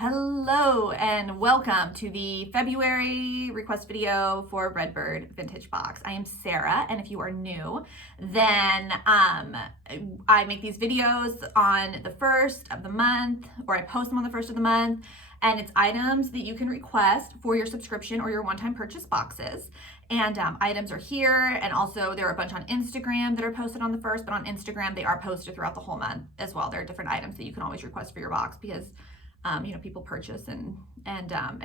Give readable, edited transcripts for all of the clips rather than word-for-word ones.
Hello and welcome to the February request video for Redbird Vintage Box. I am Sarah, and if you are new, then I make these videos on the first of the month, or I post them on the first of the month, and it's items that you can request for your subscription or your one-time purchase boxes. And items are here, and also there are a bunch on Instagram that are posted on the first, but on Instagram they are posted throughout the whole month as well. There are different items that you can always request for your box because people purchase and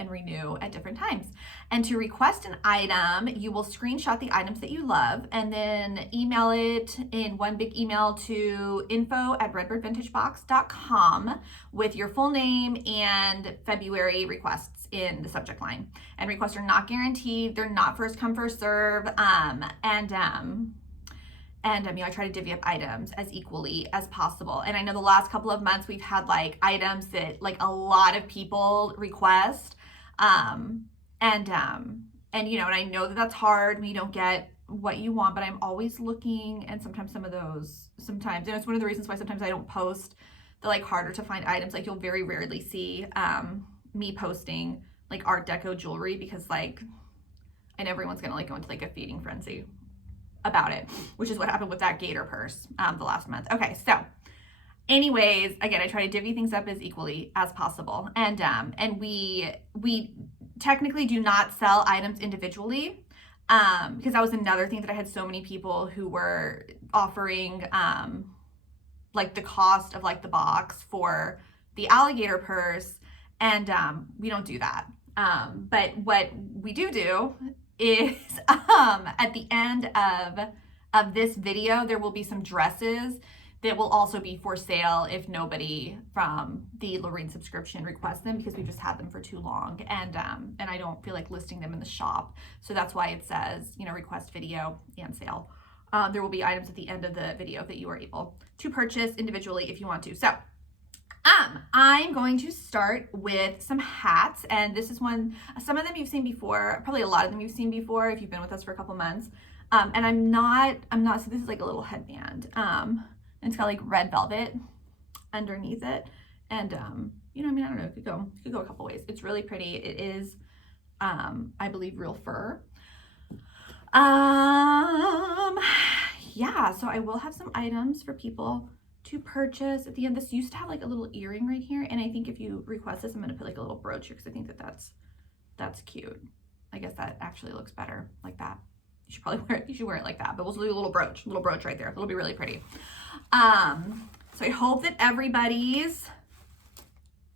renew at different times. And to request an item, you will screenshot the items that you love and then email it in one big email to info@redbirdvintagebox.com with your full name and February requests in the subject line. And requests are not guaranteed. They're not first come, first serve. I try to divvy up items as equally as possible. And I know the last couple of months we've had like items that like a lot of people request. And I know that that's hard when you don't get what you want, but I'm always looking, and sometimes, and it's one of the reasons why sometimes I don't post the like harder to find items. Like you'll very rarely see me posting like Art Deco jewelry because like I know everyone's gonna like go into like a feeding frenzy about it, which is what happened with that gator purse the last month. Okay, so anyways, again, I try to divvy things up as equally as possible. And we technically do not sell items individually because that was another thing that I had so many people who were offering like the cost of like the box for the alligator purse, and we don't do that. But what we do is at the end of this video, there will be some dresses that will also be for sale if nobody from the Lorraine subscription requests them, because we just had them for too long, and I don't feel like listing them in the shop. So that's why it says, request video and sale. There will be items at the end of the video that you are able to purchase individually if you want to. So I'm going to start with some hats, and this is some of them you've seen before, probably a lot of them you've seen before if you've been with us for a couple months. And I'm not, so this is like a little headband, and it's got like red velvet underneath it. And, I don't know, it could go a couple ways. It's really pretty. It is, I believe, real fur. Yeah, so I will have some items for people to purchase at the end. This used to have like a little earring right here, and I think if you request this, I'm gonna put like a little brooch here because I think that's cute. I guess that actually looks better like that. You should probably wear it. You should wear it like that, but we'll do a little brooch right there. It'll be really pretty. So I hope that everybody's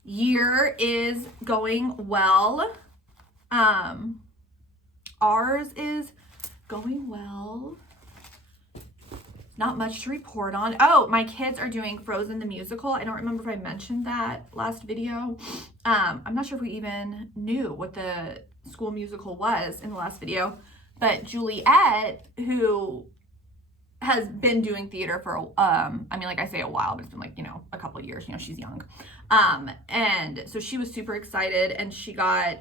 year is going well. Ours is going well. Not much to report on. Oh, my kids are doing Frozen the musical. I don't remember if I mentioned that last video. I'm not sure if we even knew what the school musical was in the last video, but Juliet, who has been doing theater for, like I say a while, but it's been like, a couple of years, she's young. And so she was super excited, and she got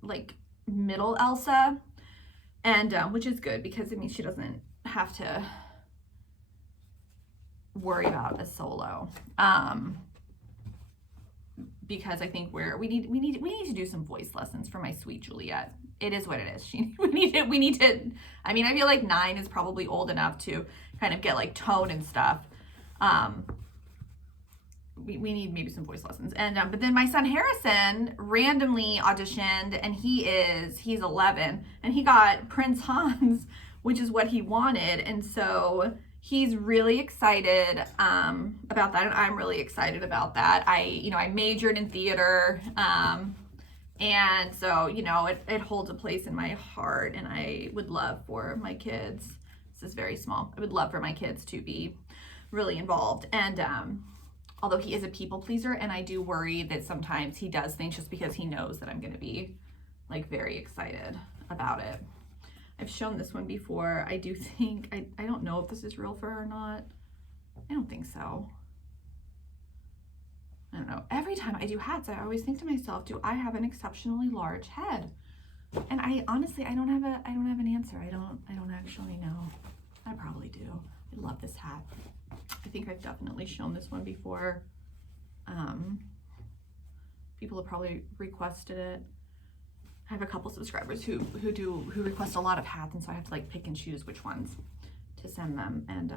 like middle Elsa, and which is good because it means she doesn't have to worry about a solo, because I think we need to do some voice lessons for my sweet Juliet. It is what it is. We need to. I feel like 9 is probably old enough to kind of get like tone and stuff. We need maybe some voice lessons. And but then my son Harrison randomly auditioned, and he's 11, and he got Prince Hans, which is what he wanted, and so he's really excited about that, and I'm really excited about that. I majored in theater, and so it holds a place in my heart, and I would love for my kids. This is very small. I would love for my kids to be really involved, and although he is a people pleaser, and I do worry that sometimes he does things just because he knows that I'm going to be like very excited about it. I've shown this one before. I do think, I don't know if this is real fur or not. I don't think so. I don't know. Every time I do hats, I always think to myself, do I have an exceptionally large head? And I honestly, I don't have an answer. I don't actually know. I probably do. I love this hat. I think I've definitely shown this one before. People have probably requested it. I have a couple subscribers who request a lot of hats, and so I have to like pick and choose which ones to send them. And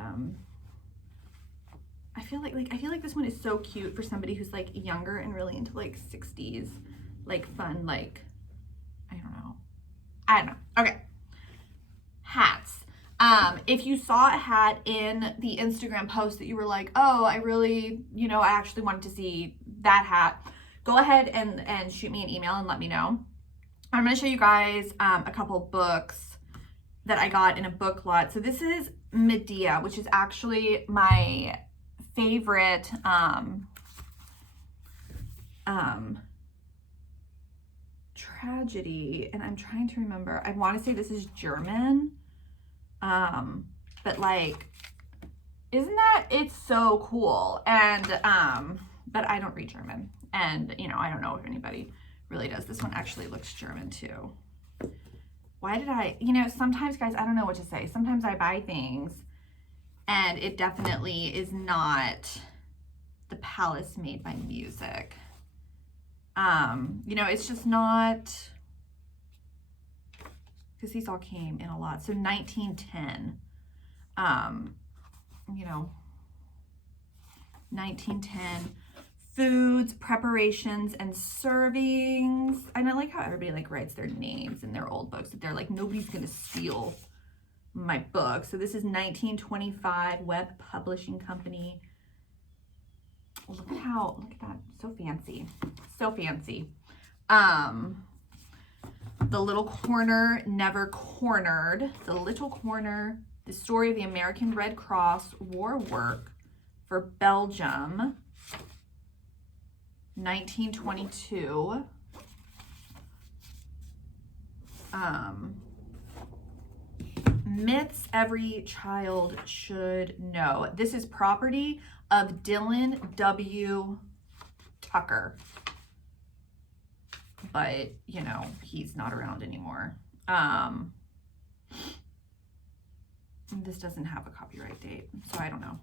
I feel like this one is so cute for somebody who's like younger and really into like 60s, like fun, like I don't know. Okay. Hats. If you saw a hat in the Instagram post that you were like, oh, I really, I actually wanted to see that hat, go ahead and shoot me an email and let me know. I'm going to show you guys a couple books that I got in a book lot. So this is Medea, which is actually my favorite tragedy. And I'm trying to remember. I want to say this is German. But like, isn't that, it's so cool. And, but I don't read German, and I don't know if anybody really does. This one actually looks German too. Why did I, sometimes guys, I don't know what to say. Sometimes I buy things and it definitely is not the Palace Made by Music. It's just not, because these all came in a lot. So 1910, 1910, foods, preparations, and servings. And I like how everybody like writes their names in their old books, that they're like, nobody's gonna steal my book. So this is 1925, Web Publishing Company. Look at that, so fancy, so fancy. The Little Corner Never Cornered. The Little Corner, the story of the American Red Cross war work for Belgium, 1922. Myths Every Child Should Know. This is property of Dylan W. Tucker. But, he's not around anymore. This doesn't have a copyright date, so I don't know.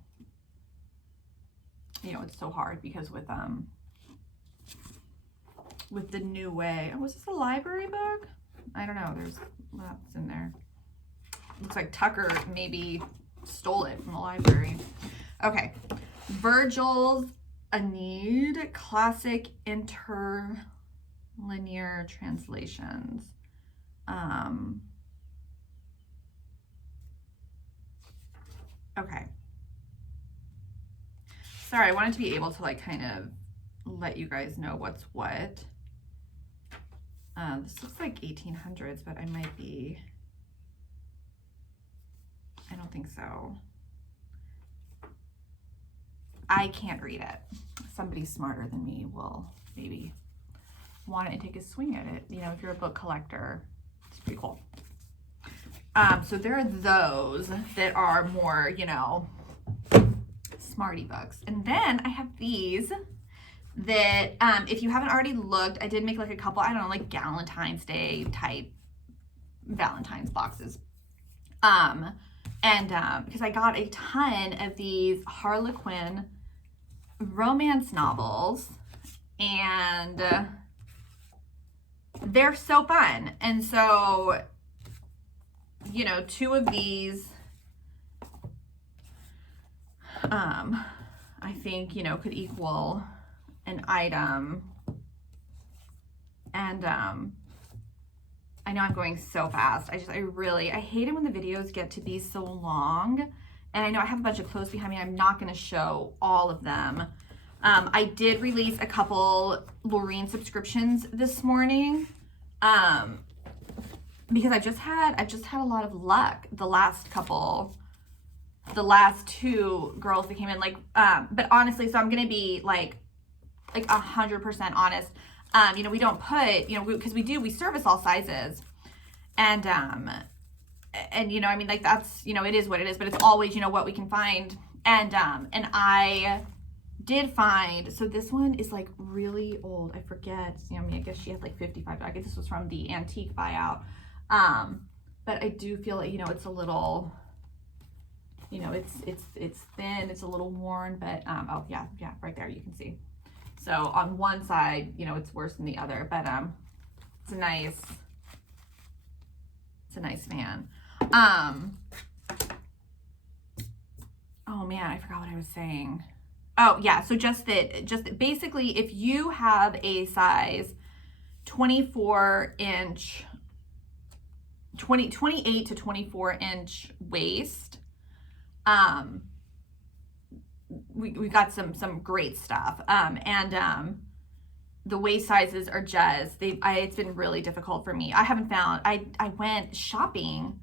It's so hard because with the new way. Oh, was this a library book? I don't know. There's lots in there. Looks like Tucker maybe stole it from the library. Okay. Virgil's Aeneid, classic interlinear translations. Okay. Sorry, I wanted to be able to like kind of let you guys know what's what. This looks like 1800s, but I might be, I don't think so. I can't read it. Somebody smarter than me will maybe want it and take a swing at it. If you're a book collector, it's pretty cool. So there are those that are more, smarty books. And then I have these that, if you haven't already looked, I did make like a couple, I don't know, like Valentine's Day type Valentine's boxes. Because I got a ton of these Harlequin romance novels, and they're so fun. And so, two of these, I think, could equal an item. And I know I'm going so fast. I hate it when the videos get to be so long. And I know I have a bunch of clothes behind me. I'm not going to show all of them. I did release a couple Loreen subscriptions this morning. Because I've just had a lot of luck the last two girls that came in, but honestly, so I'm going to be like 100% honest. We don't put, because we service all sizes, and that's, it is what it is, but it's always, what we can find. And I did find, so this one is like really old. I forget, I guess she had like 55. I guess this was from the antique buyout. But I do feel like, it's a little, it's thin, it's a little worn, but, oh yeah, right there, you can see. So on one side, you know, it's worse than the other, but it's a nice fan. Oh man, I forgot what I was saying. Oh yeah, so just basically if you have a size 28 to 24 inch waist, we got some great stuff. The waist sizes are just, it's been really difficult for me. I went shopping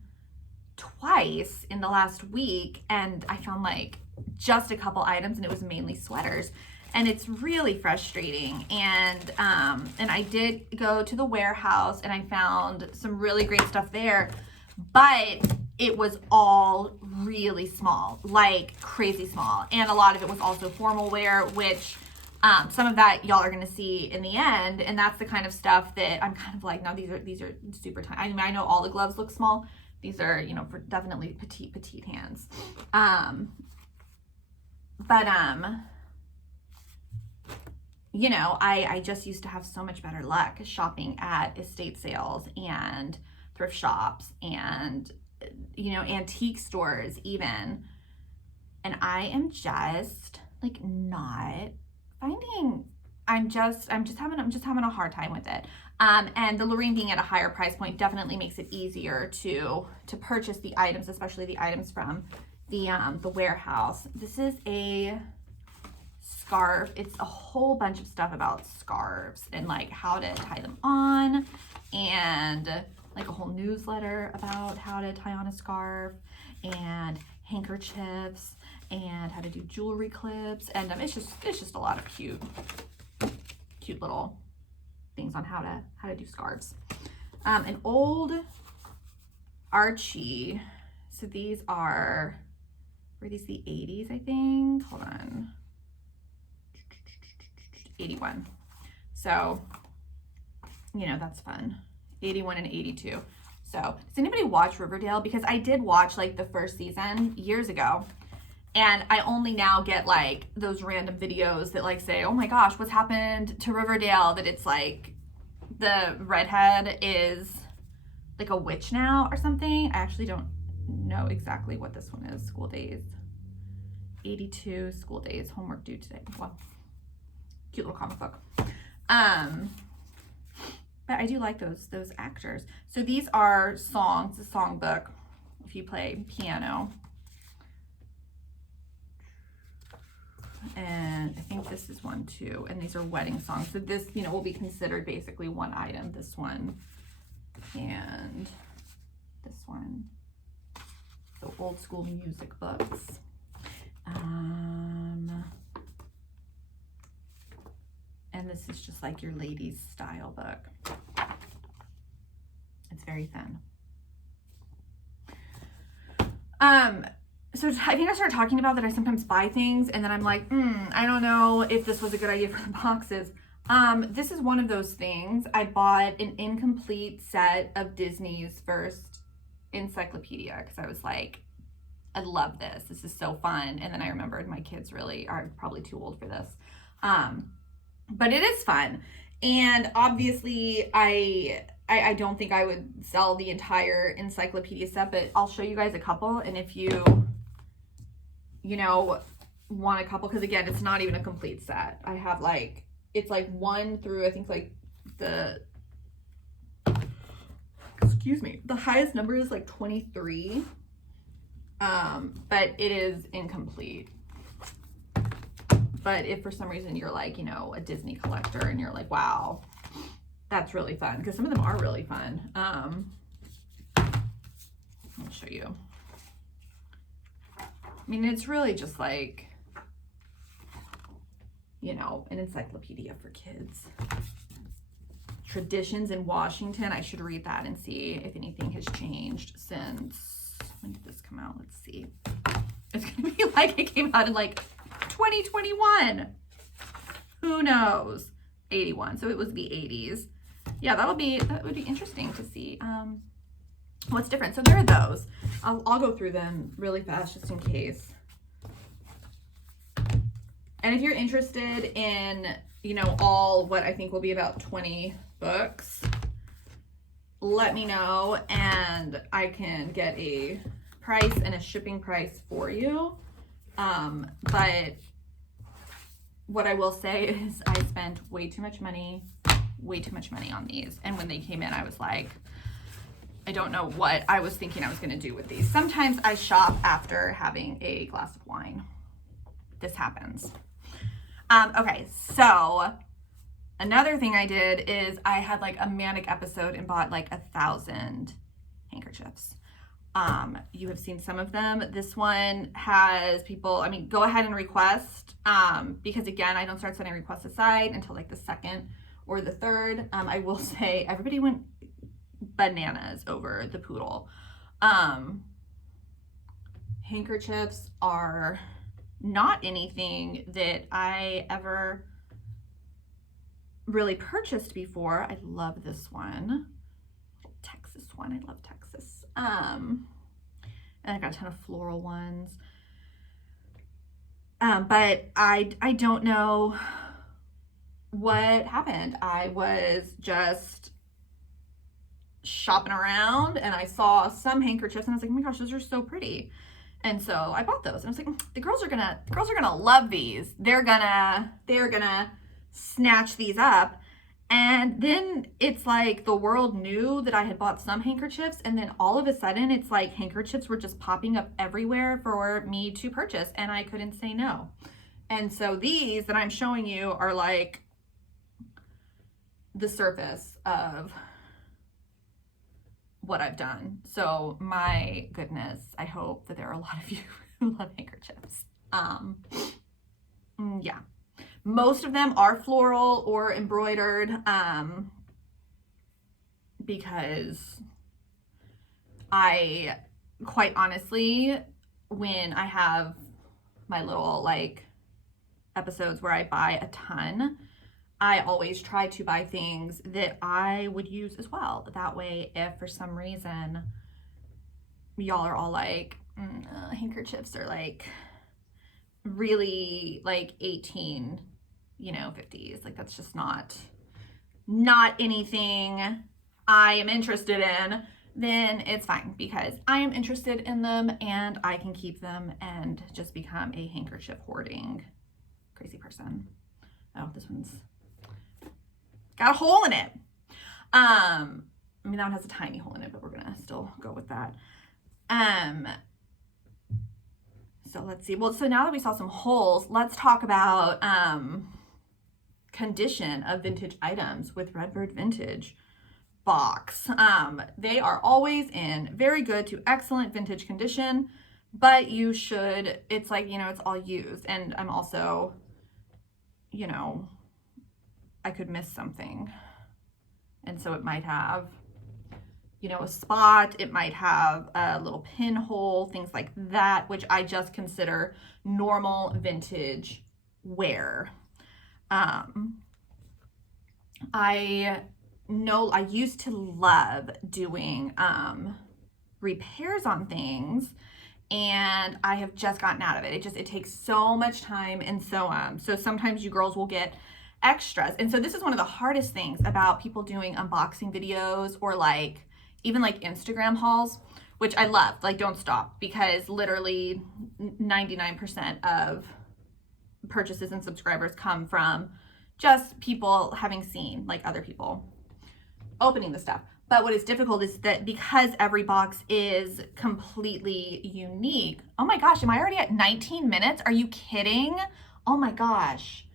twice in the last week and I found like just a couple items, and it was mainly sweaters, and it's really frustrating. And I did go to the warehouse and I found some really great stuff there, but it was all really small, like crazy small. And a lot of it was also formal wear, which some of that y'all are gonna see in the end. And that's the kind of stuff that I'm kind of like, no, these are super tiny. I mean, I know all the gloves look small. These are, you know, for definitely petite hands. You know, I just used to have so much better luck shopping at estate sales and thrift shops and, you know, antique stores even. And I am just like not finding, I'm just having a hard time with it. And the Lorraine being at a higher price point definitely makes it easier to purchase the items, especially the items from the warehouse. This is a scarf. It's a whole bunch of stuff about scarves and like how to tie them on, and like a whole newsletter about how to tie on a scarf, and handkerchiefs, and how to do jewelry clips. And it's just a lot of cute little things on how to do scarves. An old Archie. So these were these the 80s, I think? Hold on. 81. So, you know, that's fun. 81 and 82. So, does anybody watch Riverdale? Because I did watch like the first season years ago. And I only now get like those random videos that like say, oh my gosh, what's happened to Riverdale? That it's like the redhead is like a witch now or something. I actually don't know exactly what this one is. School days. 82 school days. Homework due today. Well, cute little comic book. But I do like those actors. So these are songs, a songbook if you play piano. And I think this is one too. And these are wedding songs. So this, you know, will be considered basically one item. This one and this one. So old school music books. And this is just like your ladies style book. It's very thin. So I think I started talking about that I sometimes buy things and then I'm like, I don't know if this was a good idea for the boxes. This is one of those things. I bought an incomplete set of Disney's first encyclopedia because I was like, I love this. This is so fun. And then I remembered my kids really are probably too old for this. But it is fun. And obviously I don't think I would sell the entire encyclopedia set, but I'll show you guys a couple. And if you know, want a couple, because again, it's not even a complete set. I have like, it's like 1 through, I think like excuse me, the highest number is like 23. But it is incomplete. But if for some reason you're like, you know, a Disney collector and you're like, wow, that's really fun, because some of them are really fun. I'll show you. I mean, it's really just like, you know, an encyclopedia for kids. Traditions in Washington. I should read that and see if anything has changed since, when did this come out? Let's see. It's gonna be like it came out in like 2021. Who knows? 81. So it was the 80s. Yeah, that would be interesting to see what's different. So there are those. I'll go through them really fast just in case. And if you're interested in, you know, all what I think will be about 20 books, let me know and I can get a price and a shipping price for you. But what I will say is I spent way too much money on these. And when they came in, I was like, I don't know what I was thinking I was going to do with these. Sometimes I shop after having a glass of wine. This happens. Okay, so another thing I did is I had like a manic episode and bought like 1,000 handkerchiefs. You have seen some of them. This one has people, I mean, go ahead and request, because again, I don't start setting requests aside until like the 2nd or the 3rd. I will say everybody went bananas over the poodle. Handkerchiefs are not anything that I ever really purchased before. I love this one. Texas one. I love Texas. And I got a ton of floral ones. But I don't know what happened. I was just shopping around and I saw some handkerchiefs and I was like, oh my gosh, those are so pretty. And so I bought those. And I was like, the girls are gonna love these. They're gonna snatch these up. And then it's like the world knew that I had bought some handkerchiefs, and then all of a sudden it's like handkerchiefs were just popping up everywhere for me to purchase, and I couldn't say no. And so these that I'm showing you are like the surface of what I've done. So my goodness, I hope that there are a lot of you who love handkerchiefs. Yeah. Most of them are floral or embroidered, because I, quite honestly, when I have my little like episodes where I buy a ton, I always try to buy things that I would use as well. That way, if for some reason y'all are all like, handkerchiefs are like really like 50s, like that's just not anything I am interested in, then it's fine, because I am interested in them and I can keep them and just become a handkerchief hoarding crazy person. Oh, this one's got a hole in it. I mean, that one has a tiny hole in it, but we're gonna still go with that. So let's see. Well, so now that we saw some holes, let's talk about condition of vintage items with Redbird Vintage box. They are always in very good to excellent vintage condition, but you should, it's like, it's all used. And I'm also, I could miss something. And so it might have, a spot, it might have a little pinhole, things like that, which I just consider normal vintage wear. I know I used to love doing repairs on things, and I have just gotten out of it. It takes so much time, and so sometimes you girls will get extras. And so this is one of the hardest things about people doing unboxing videos or like even like Instagram hauls, which I love, like don't stop, because literally 99% of purchases and subscribers come from just people having seen like other people opening the stuff. But what is difficult is that because every box is completely unique. Oh my gosh, am I already at 19 minutes? Are you kidding? Oh my gosh.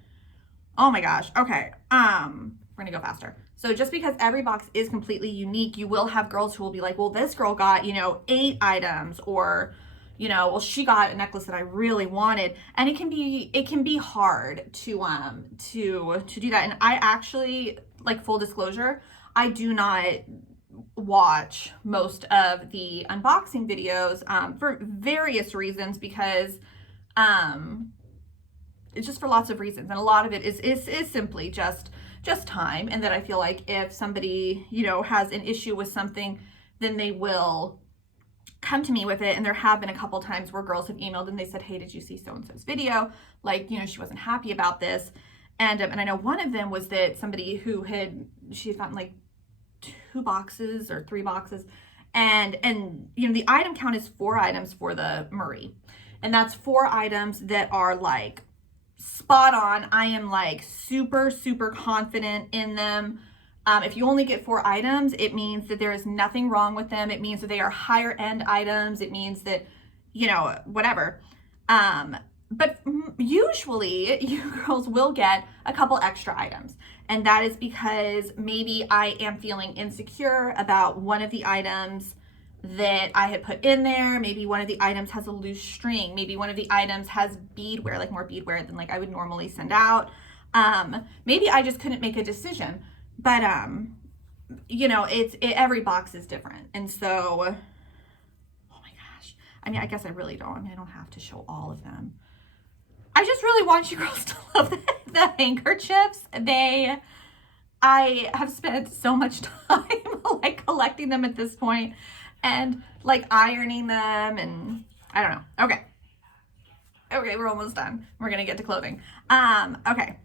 Okay. We're gonna go faster. So just because every box is completely unique, you will have girls who will be like, well, this girl got, 8 items, or, well, she got a necklace that I really wanted. And it can be hard to do that. And I actually, like, full disclosure, I do not watch most of the unboxing videos for various reasons, because it's just for lots of reasons. And a lot of it is simply just time. And that I feel like if somebody, has an issue with something, then they will come to me with it. And there have been a couple times where girls have emailed and they said, hey, did you see so-and-so's video? Like, she wasn't happy about this. And I know one of them was that somebody who she had gotten like 2 boxes or 3 boxes, and you know, the item count is 4 items for the Murray, and that's 4 items that are like spot on. I am like super confident in them. If you only get 4 items, it means that there is nothing wrong with them. It means that they are higher end items. It means that, you know, whatever. But usually you girls will get a couple extra items. And that is because maybe I am feeling insecure about one of the items that I had put in there. Maybe one of the items has a loose string. Maybe one of the items has beadwear, like more beadwear than like I would normally send out. Maybe I just couldn't make a decision. But you know, every box is different. And so, oh my gosh. I mean, I guess I really don't. I mean, I don't have to show all of them. I just really want you girls to love the handkerchiefs. I have spent so much time like collecting them at this point and like ironing them, and I don't know. Okay, we're almost done. We're gonna get to clothing. Okay.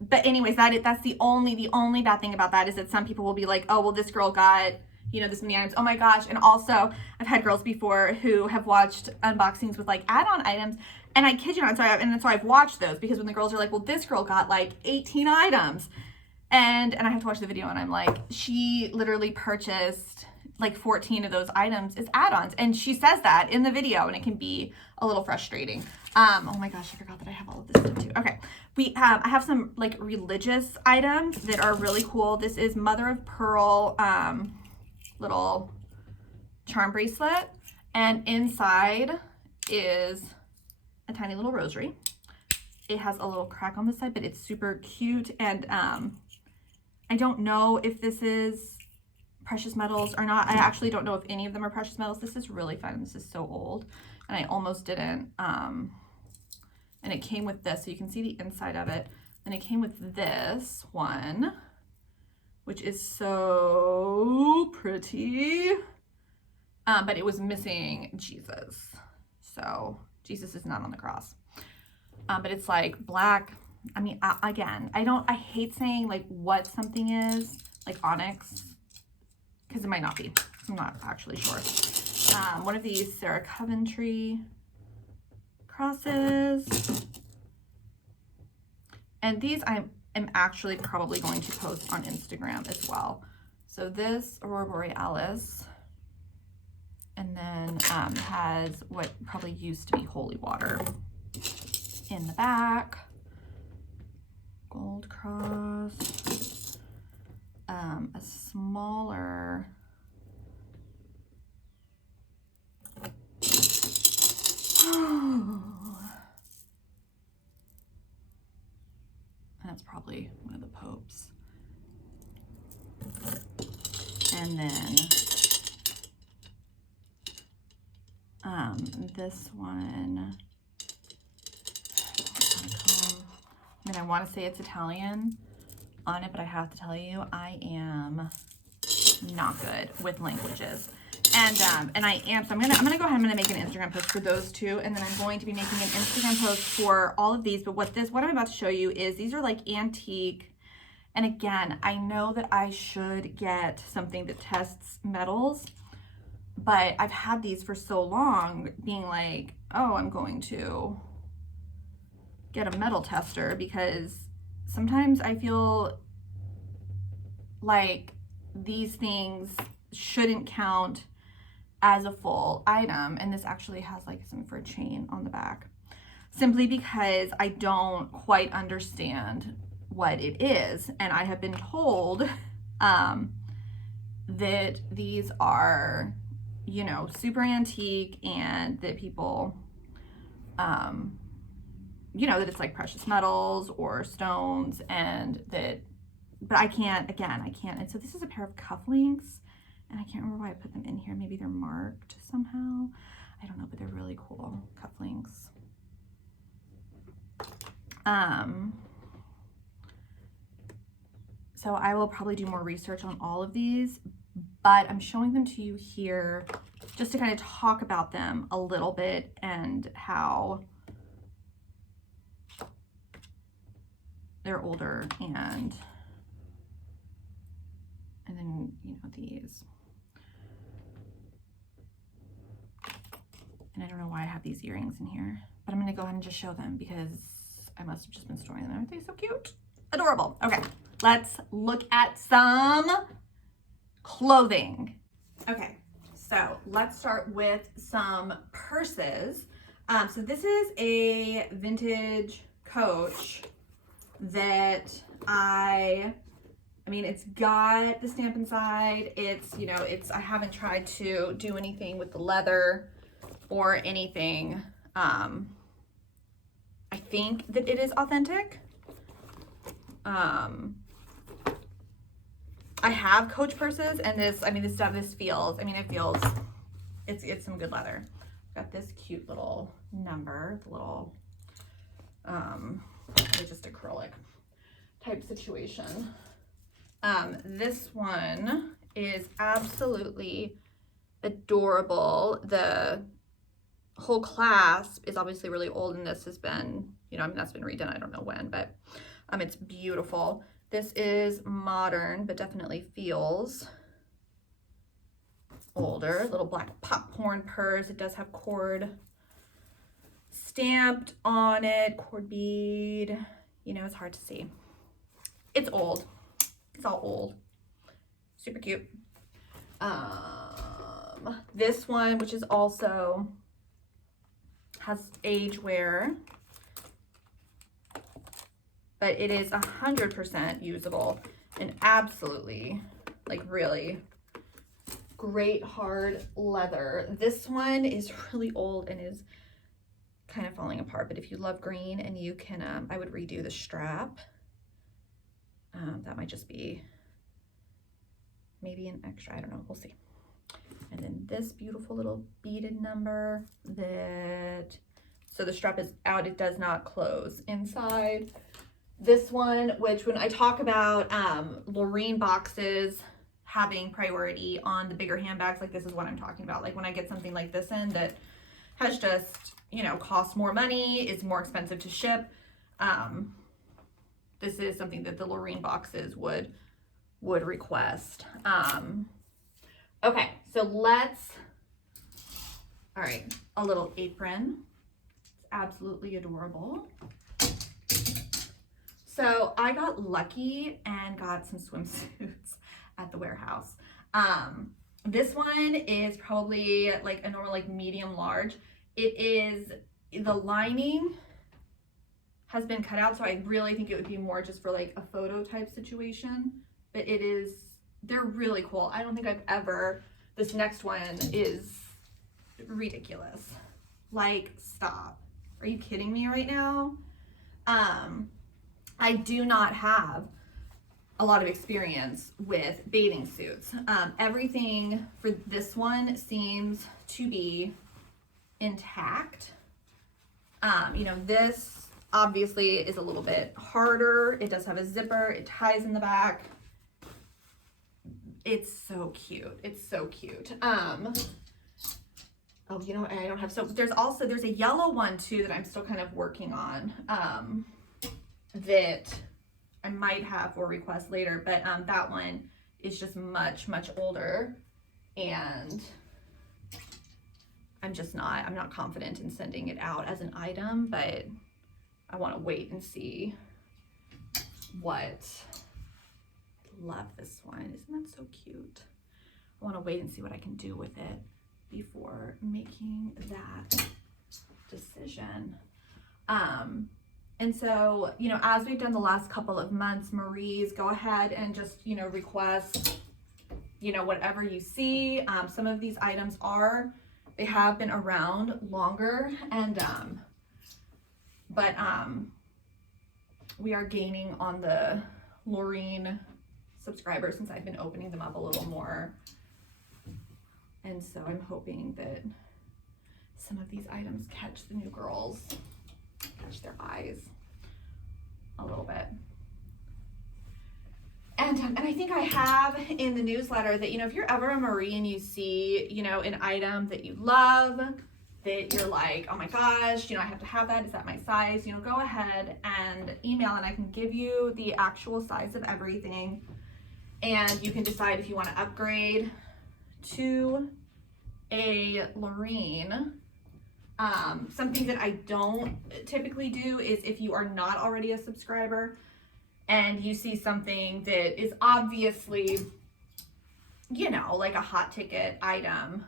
But anyways, that's the only bad thing about that is that some people will be like, oh, well, this girl got, you know, this many items. Oh my gosh. And also I've had girls before who have watched unboxings with like add-on items, and I kid you not. And so I've watched those because when the girls are like, well, this girl got like 18 items, and I have to watch the video, and I'm like, she literally purchased like 14 of those items as add-ons. And she says that in the video, and it can be a little frustrating. Oh my gosh, I forgot that I have all of this stuff too. Okay. I have some like religious items that are really cool. This is mother of pearl, little charm bracelet. And inside is a tiny little rosary. It has a little crack on the side, but it's super cute. And, I don't know if this is precious metals or not. I actually don't know if any of them are precious metals. This is really fun. This is so old, and I almost didn't, and it came with this, so you can see the inside of it. And it came with this one, which is so pretty. But it was missing Jesus. So Jesus is not on the cross. But it's like black. I mean, again, I hate saying like what something is, like onyx, because it might not be. I'm not actually sure. One of these Sarah Coventry crosses. And these I am actually probably going to post on Instagram as well. So this Aurora Borealis, and then has what probably used to be holy water in the back. Gold cross. A smaller that's probably one of the popes. And then this one, and I want to say it's Italian on it, but I have to tell you, I am not good with languages. And I am, so I'm gonna go ahead, I'm gonna make an Instagram post for those two, and then I'm going to be making an Instagram post for all of these. But what I'm about to show you is these are like antique. And again, I know that I should get something that tests metals, but I've had these for so long being like, oh, I'm going to get a metal tester, because sometimes I feel like these things shouldn't count as a full item. And this actually has like something for a chain on the back, simply because I don't quite understand what it is. And I have been told that these are, you know, super antique, and that people, you know, that it's like precious metals or stones, and that, but I can't, again, I can't. And so this is a pair of cufflinks, and I can't remember why I put them in here. Maybe they're marked somehow. I don't know, but they're really cool cufflinks. So I will probably do more research on all of these, but I'm showing them to you here just to kind of talk about them a little bit, and how they're older, and then, you know, these. And I don't know why I have these earrings in here, but I'm gonna go ahead and just show them because I must have just been storing them. Aren't they so cute? Adorable. Okay, let's look at some clothing. Okay, so let's start with some purses. So this is a vintage Coach that I mean, it's got the stamp inside. It's, you know, I haven't tried to do anything with the leather or anything. I think that it is authentic. I have Coach purses, and this feels, it feels, it's some good leather. Got this cute little number, the little, it's just acrylic type situation. This one is absolutely adorable. The whole clasp is obviously really old, and this has been, you know, that's been redone. I don't know when, but it's beautiful. This is modern, but definitely feels older. Little black popcorn purse. It does have cord stamped on it, cord bead. You know, it's hard to see. It's old. It's all old. Super cute. This one, which is also has age wear, but it is 100% usable and absolutely, like, really great hard leather. This one is really old and is kind of falling apart, but if you love green, and you can, I would redo the strap. That might just be maybe an extra, I don't know, we'll see. And then this beautiful little beaded number so the strap is out, it does not close inside. This one, which when I talk about Loreen boxes having priority on the bigger handbags, like this is what I'm talking about. Like when I get something like this in that has just, you know, costs more money, is more expensive to ship. This is something that the Loreen boxes would request. Okay, so all right, a little apron. It's absolutely adorable. So I got lucky and got some swimsuits at the warehouse. This one is probably like a normal, like medium large. It is, the lining has been cut out, so I really think it would be more just for like a photo type situation, but they're really cool. I don't think I've ever, this next one is ridiculous. Like, stop. Are you kidding me right now? I do not have a lot of experience with bathing suits. Everything for this one seems to be intact. You know, this obviously is a little bit harder. It does have a zipper. It ties in the back. It's so cute. It's so cute. Oh, you know what? I don't have, so there's a yellow one too that I'm still kind of working on, that I might have for request later, but that one is just much, much older, and I'm not confident in sending it out as an item, but I want to wait and see what. Love this one. Isn't that so cute? I want to wait and see what I can do with it before making that decision. And so, you know, as we've done the last couple of months, Marie's, go ahead and just, you know, request, you know, whatever you see. Some of these items they have been around longer, and but we are gaining on the Loreen subscribers since I've been opening them up a little more. And so I'm hoping that some of these items catch the new girls, catch their eyes a little bit. And I think I have in the newsletter that, you know, if you're ever a Marie and you see, you know, an item that you love, that you're like, oh my gosh, you know, I have to have that. Is that my size? You know, go ahead and email and I can give you the actual size of everything. And you can decide if you want to upgrade to a Lorene. Something that I don't typically do is if you are not already a subscriber and you see something that is obviously, you know, like a hot ticket item,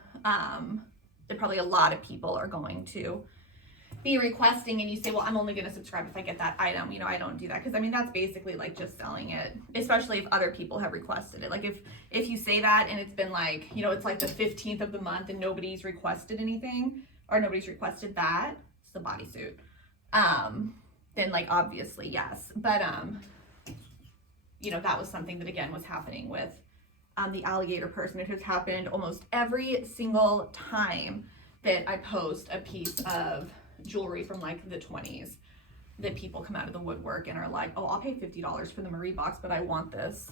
that probably a lot of people are going to be requesting, and you say, well, I'm only going to subscribe if I get that item. You know, I don't do that because I mean that's basically like just selling it, especially if other people have requested it. Like if you say that and it's been like, you know, it's like the 15th of the month and nobody's requested anything, or nobody's requested that, it's the bodysuit, then like obviously yes. But you know, that was something that again was happening with the alligator person. It has happened almost every single time that I post a piece of jewelry from like the 20s that people come out of the woodwork and are like, oh, I'll pay $50 for the Marie box, but I want this,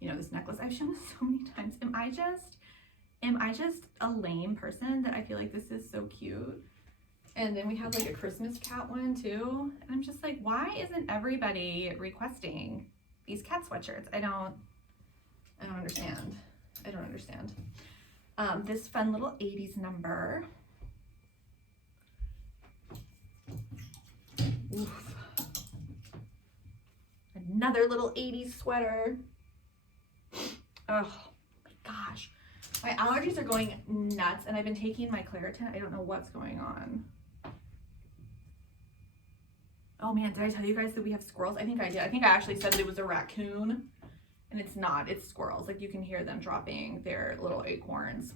you know, this necklace. I've shown this so many times. Am I just a lame person that I feel like this is so cute? And then we have like a Christmas cat one too. And I'm just like, why isn't everybody requesting these cat sweatshirts? I don't understand. I don't understand. This fun little 80s number. Oof. Another little 80s sweater. Oh my gosh. My allergies are going nuts and I've been taking my Claritin. I don't know what's going on. Oh man, did I tell you guys that we have squirrels? I think I did. I think I actually said that it was a raccoon. And it's not, it's squirrels. Like you can hear them dropping their little acorns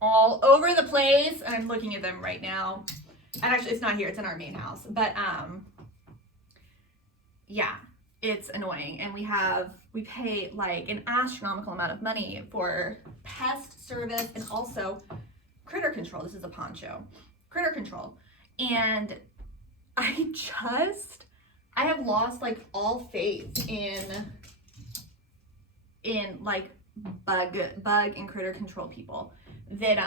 all over the place. And I'm looking at them right now. And actually it's not here, it's in our main house. But yeah, it's annoying. And we pay like an astronomical amount of money for pest service and also critter control. This is a poncho. Critter control. And I have lost like all faith in like bug and critter control people that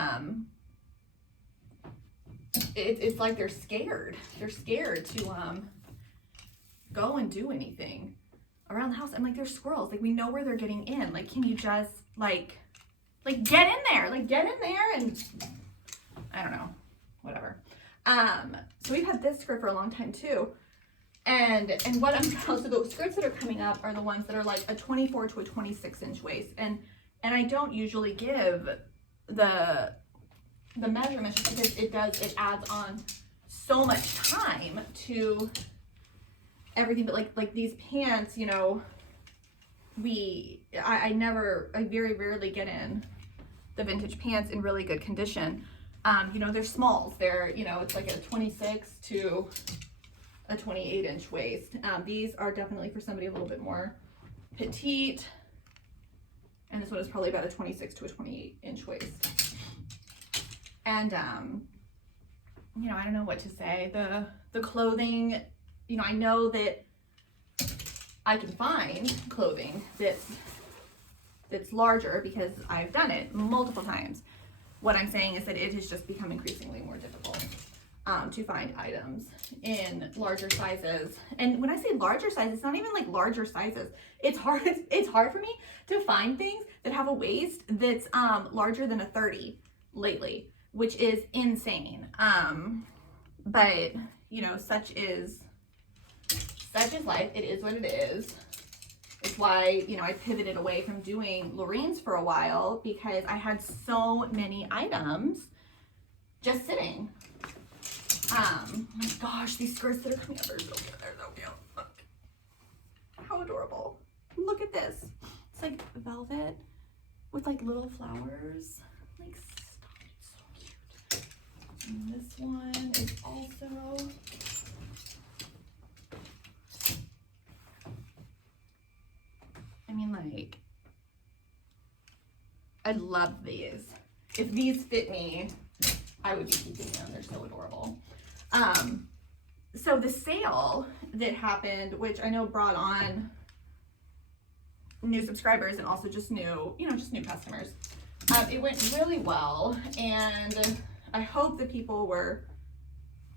it's like they're scared to go and do anything around the house. I'm like, they're squirrels, like we know where they're getting in, like can you just like get in there, and I don't know, whatever. So we've had this skirt for a long time too. And what I'm also, the skirts that are coming up are the ones that are like a 24 to a 26 inch waist. And I don't usually give the measurements just because it adds on so much time to everything. But like these pants, you know, I very rarely get in the vintage pants in really good condition. You know, they're smalls. They're, you know, it's like a 26 to a 28 inch waist. These are definitely for somebody a little bit more petite. And this one is probably about a 26 to a 28 inch waist. And, you know, I don't know what to say. The clothing, you know, I know that I can find clothing that's larger because I've done it multiple times. What I'm saying is that it has just become increasingly more difficult to find items in larger sizes. And when I say larger size, it's not even like larger sizes. It's hard for me to find things that have a waist that's larger than a 30 lately, which is insane. But you know, such is life. It is what it is. It's why, you know, I pivoted away from doing Lorene's for a while because I had so many items just sitting. Oh my gosh, these skirts that are coming up are so cute. They're so cute. Look. How adorable. Look at this. It's like velvet with like little flowers. Like, stop. It's so cute. And this one is also... I mean, like, I love these. If these fit me, I would be keeping them. They're so adorable. So the sale that happened, which I know brought on new subscribers and also just new, you know, just new customers. It went really well, and I hope that people were,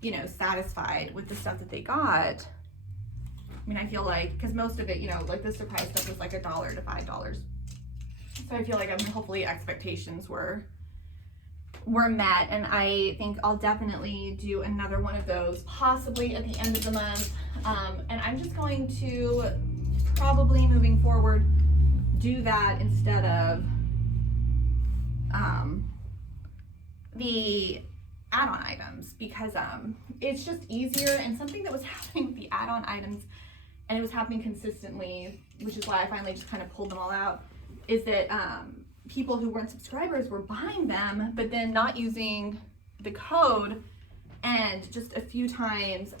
you know, satisfied with the stuff that they got. I mean, I feel like, because most of it, you know, like the surprise stuff was like $1 to $5. So I feel like hopefully expectations were met, and I think I'll definitely do another one of those possibly at the end of the month. And I'm just going to probably moving forward do that instead of the add-on items, because it's just easier. And something that was happening with the add-on items, and it was happening consistently, which is why I finally just kind of pulled them all out, is that people who weren't subscribers were buying them, but then not using the code. And just a few times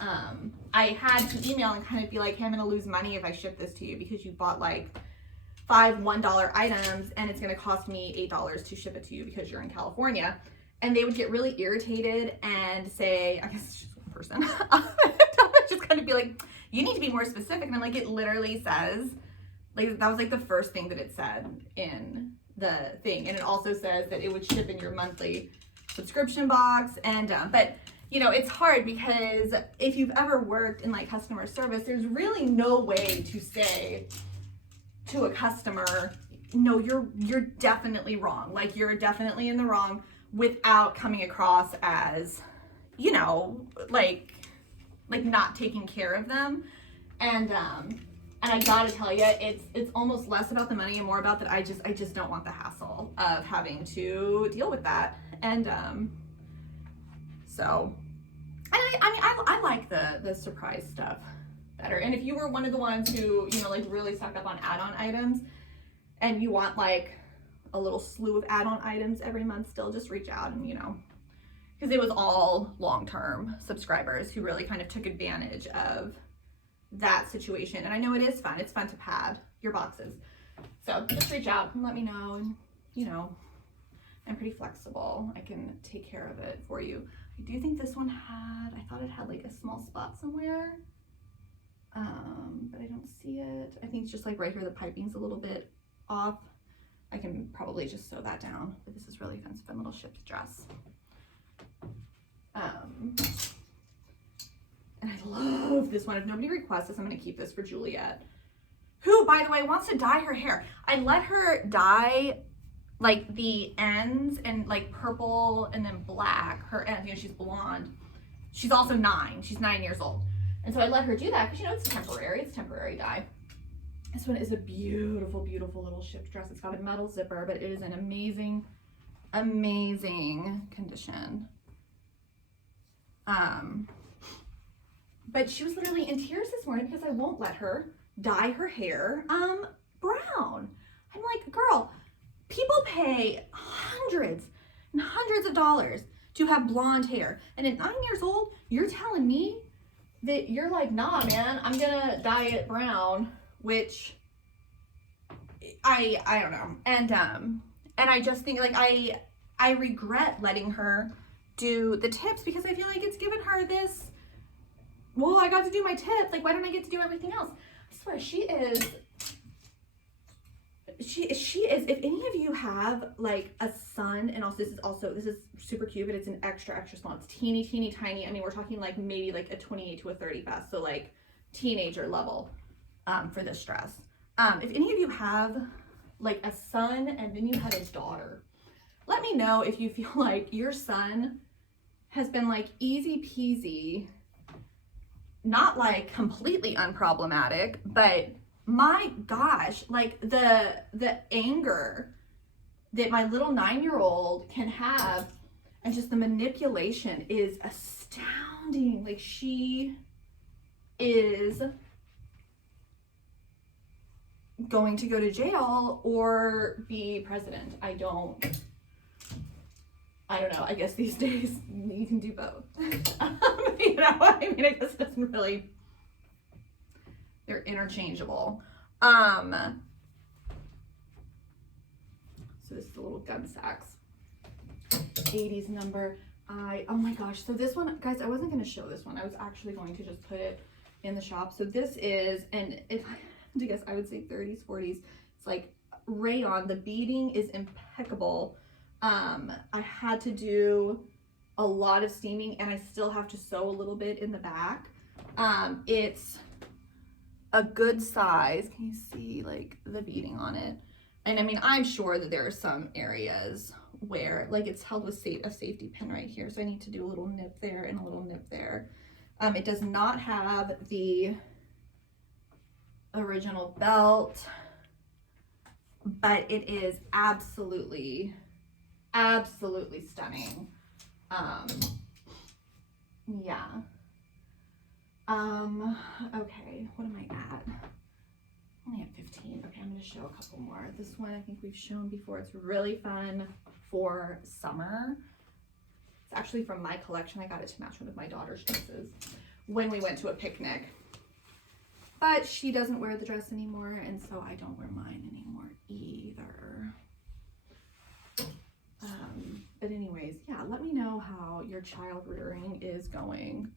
I had to email and kind of be like, hey, I'm gonna lose money if I ship this to you because you bought like 5 $1 items and it's gonna cost me $8 to ship it to you because you're in California. And they would get really irritated and say, I guess it's just one person, just kind of be like, you need to be more specific. And I'm like, it literally says, like, that was like the first thing that it said in the thing. And it also says that it would ship in your monthly subscription box. And but you know, it's hard because if you've ever worked in like customer service, there's really no way to say to a customer, no, you're definitely wrong. Like, you're definitely in the wrong, without coming across as, you know, like not taking care of them. And I gotta tell you, it's almost less about the money and more about that I just don't want the hassle of having to deal with that. And so, I like the surprise stuff better. And if you were one of the ones who, you know, like really stuck up on add-on items and you want like a little slew of add-on items every month still, just reach out. And, you know, because it was all long-term subscribers who really kind of took advantage of that situation. And I know it is fun. It's fun to pad your boxes. So just reach out and let me know. And, you know, I'm pretty flexible. I can take care of it for you. I do think this one had, I thought it had like a small spot somewhere, but I don't see it. I think it's just like right here, the piping's a little bit off. I can probably just sew that down, but this is really fun little shipped dress. And I love this one. If nobody requests this, I'm gonna keep this for Juliet, who, by the way, wants to dye her hair. I let her dye like the ends and like purple and then black, her ends, you know, she's blonde. She's also 9, she's 9 years old. And so I let her do that because, you know, it's temporary dye. This one is a beautiful, beautiful little shipped dress. It's got a metal zipper, but it is in amazing, amazing condition. But she was literally in tears this morning because I won't let her dye her hair brown. I'm like, girl, people pay hundreds and hundreds of dollars to have blonde hair. And at 9 years old, you're telling me that you're like, nah, man, I'm gonna dye it brown, which I don't know. And I just think, like, I regret letting her do the tips because I feel like it's given her this, well, I got to do my tip, like, why don't I get to do everything else? I swear, she is, if any of you have like a son, and also this is super cute, but it's an extra small, it's teeny tiny. I mean, we're talking like maybe like a 28 to a 30 bust, so like teenager level for this dress. If any of you have like a son and then you had a daughter, let me know if you feel like your son has been like easy peasy, not like completely unproblematic, but my gosh, like the anger that my little 9-year-old can have, and just the manipulation is astounding. Like, she is going to go to jail or be president. I don't know. I guess these days you can do both. You know, I mean, it just doesn't really, they're interchangeable. So this is the little gun sacks. 80s number. Oh my gosh. So this one, guys, I wasn't going to show this one. I was actually going to just put it in the shop. So this is, and if I had to guess, I would say 30s, 40s. It's like rayon. The beading is impeccable. I had to do a lot of steaming, and I still have to sew a little bit in the back. It's a good size. Can you see like the beading on it? And I mean, I'm sure that there are some areas where like it's held with a safety pin right here. So I need to do a little nip there and a little nip there. It does not have the original belt, but it is absolutely stunning. Yeah. Okay, what am I at? Only at 15. Okay, I'm gonna show a couple more. This one I think we've shown before. It's really fun for summer. It's actually from my collection. I got it to match one of my daughter's dresses when we went to a picnic. But she doesn't wear the dress anymore, and so I don't wear mine anymore either. But anyways, yeah, let me know how your child rearing is going.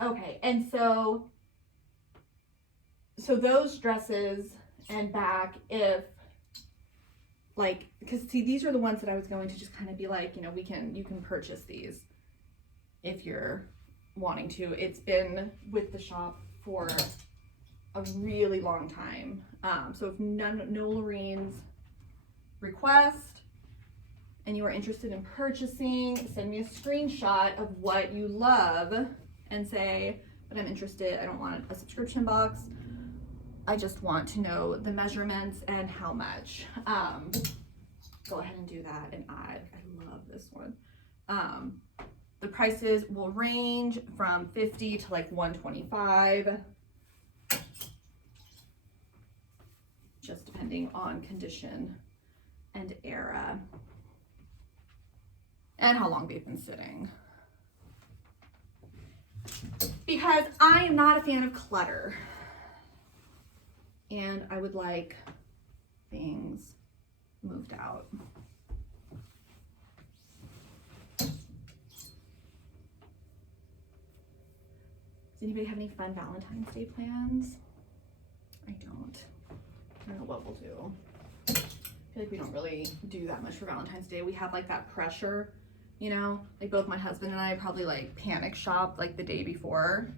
Okay, and so those dresses and back, if like, because see, these are the ones that I was going to just kind of be like, you know, you can purchase these if you're wanting to. It's been with the shop for a really long time. So if no Lorene's request and you are interested in purchasing, send me a screenshot of what you love and say, but I'm interested, I don't want a subscription box, I just want to know the measurements and how much. Go ahead and do that. And I love this one. The prices will range from $50 to like $125, just depending on condition and era and how long they've been sitting. Because I am not a fan of clutter, and I would like things moved out. Does anybody have any fun Valentine's Day plans? I don't know what we'll do. I feel like we don't really do that much for Valentine's Day. We have like that pressure, you know, like both my husband and I probably like panic shop like the day before.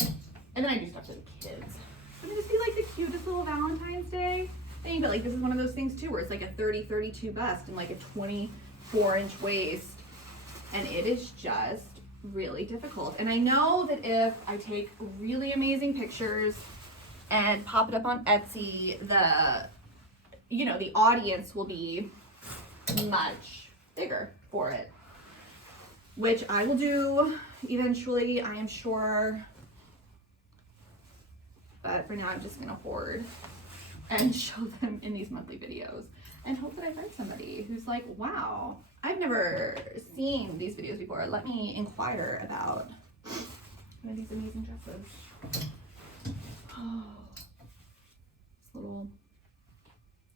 And then I do stuff for the kids. I mean, just be like the cutest little Valentine's Day thing. But like, this is one of those things too, where it's like a 30-32 bust and like a 24-inch waist. And it is just really difficult. And I know that if I take really amazing pictures and pop it up on Etsy, the audience will be much bigger for it, which I will do eventually, I am sure. But for now, I'm just gonna hoard and show them in these monthly videos and hope that I find somebody who's like, wow, I've never seen these videos before. Let me inquire about one of these amazing dresses. Oh, this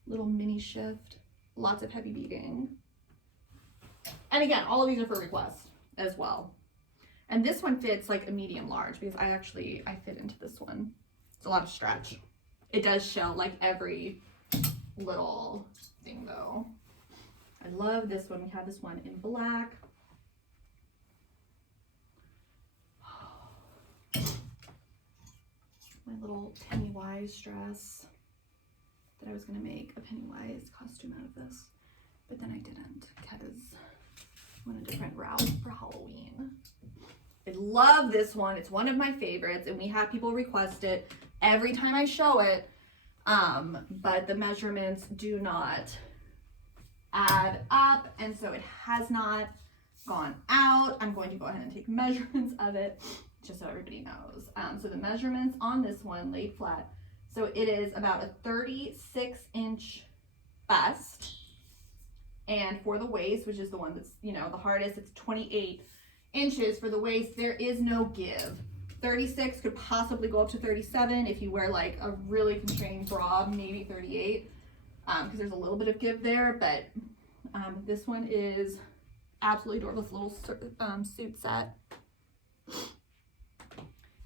little mini shift, lots of heavy beading. And again, all of these are for request as well. And this one fits like a medium large because I fit into this one. It's a lot of stretch. It does show like every little thing though. I love this one. We have this one in black. My little Pennywise dress that I was gonna make a Pennywise costume out of this, but then I didn't because I went a different route for Halloween. I love this one. It's one of my favorites, and we have people request it every time I show it, but the measurements do not add up, and so it has not gone out. I'm going to go ahead and take measurements of it just so everybody knows. So the measurements on this one laid flat, so it is about a 36-inch bust, and for the waist, which is the one that's, you know, the hardest, it's 28 inches for the waist. There is no give. 36 could possibly go up to 37 if you wear like a really constraining bra, maybe 38, because there's a little bit of give there, but this one is absolutely adorable. This little suit set.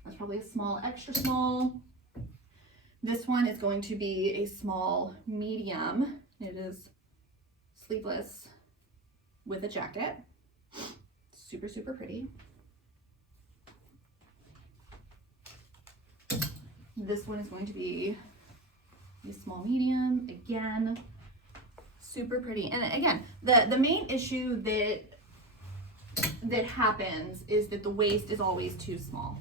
That's probably a small, extra small. This one is going to be a small, medium, It is sleeveless with a jacket. Super, super pretty. This one is going to be a small medium. Again, super pretty. And again, the main issue that happens is that the waist is always too small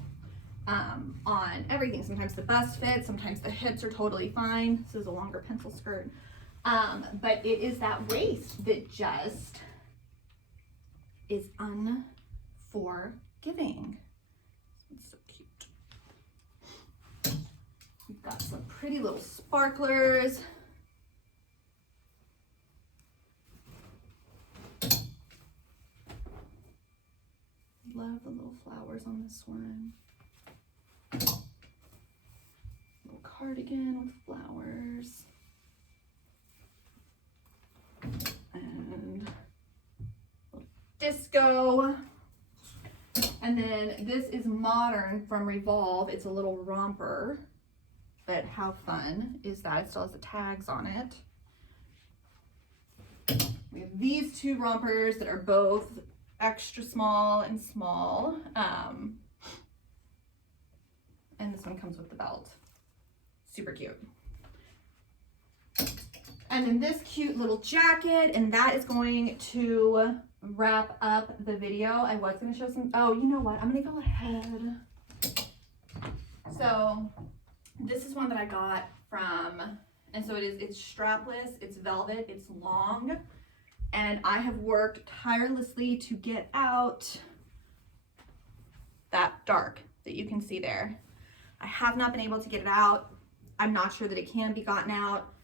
on everything. Sometimes the bust fits, sometimes the hips are totally fine. This is a longer pencil skirt. But it is that waist that just is unforgiving. It's so cute. We've got some pretty little sparklers. Love the little flowers on this one. Little cardigan with flowers. And disco. And then this is modern from Revolve. It's a little romper, but how fun is that? It still has the tags on it. We have these two rompers that are both extra small and small. And this one comes with the belt. Super cute. And then this cute little jacket, and that is going to wrap up the video. I was going to show some, oh, you know what? I'm going to go ahead. So this is one that I got from, and so it's strapless, it's velvet, it's long, and I have worked tirelessly to get out that dark that you can see there. I have not been able to get it out. I'm not sure that it can be gotten out.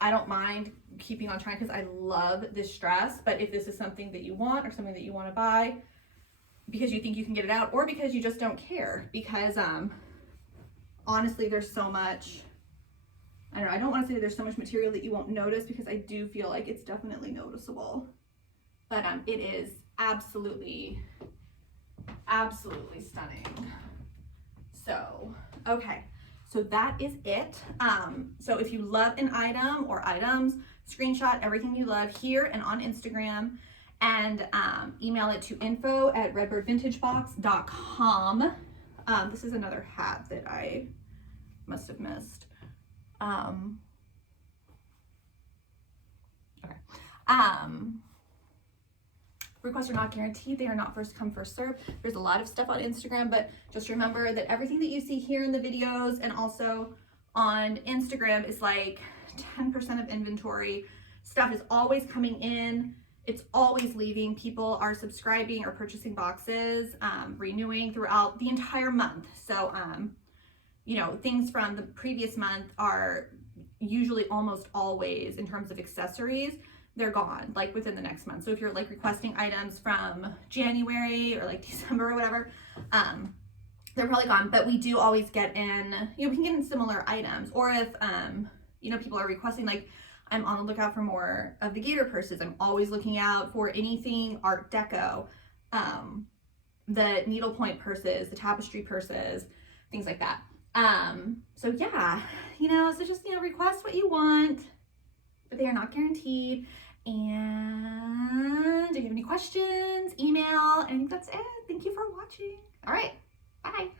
I don't mind keeping on trying because I love this dress, but if this is something that you want or something that you want to buy because you think you can get it out or because you just don't care, because honestly, there's so much, I don't know, I don't want to say there's so much material that you won't notice, because I do feel like it's definitely noticeable, but it is absolutely stunning. So, okay. So that is it. So if you love an item or items, screenshot everything you love here and on Instagram, and email it to info@redbirdvintagebox.com. This is another hat that I must have missed. Okay. Requests are not guaranteed. They are not first come, first serve. There's a lot of stuff on Instagram, but just remember that everything that you see here in the videos and also on Instagram is like 10% of inventory. Stuff is always coming in. It's always leaving. People are subscribing or purchasing boxes, renewing throughout the entire month. So, you know, things from the previous month are usually almost always, in terms of accessories, they're gone like within the next month. So if you're like requesting items from January or like December or whatever, they're probably gone. But we do always get in, you know, we can get in similar items. Or if, you know, people are requesting, like, I'm on the lookout for more of the gator purses. I'm always looking out for anything Art Deco, the needlepoint purses, the tapestry purses, things like that. So yeah, you know, so just, you know, request what you want, but they are not guaranteed. And if you have any questions, email. I think that's it. Thank you for watching. All right, bye.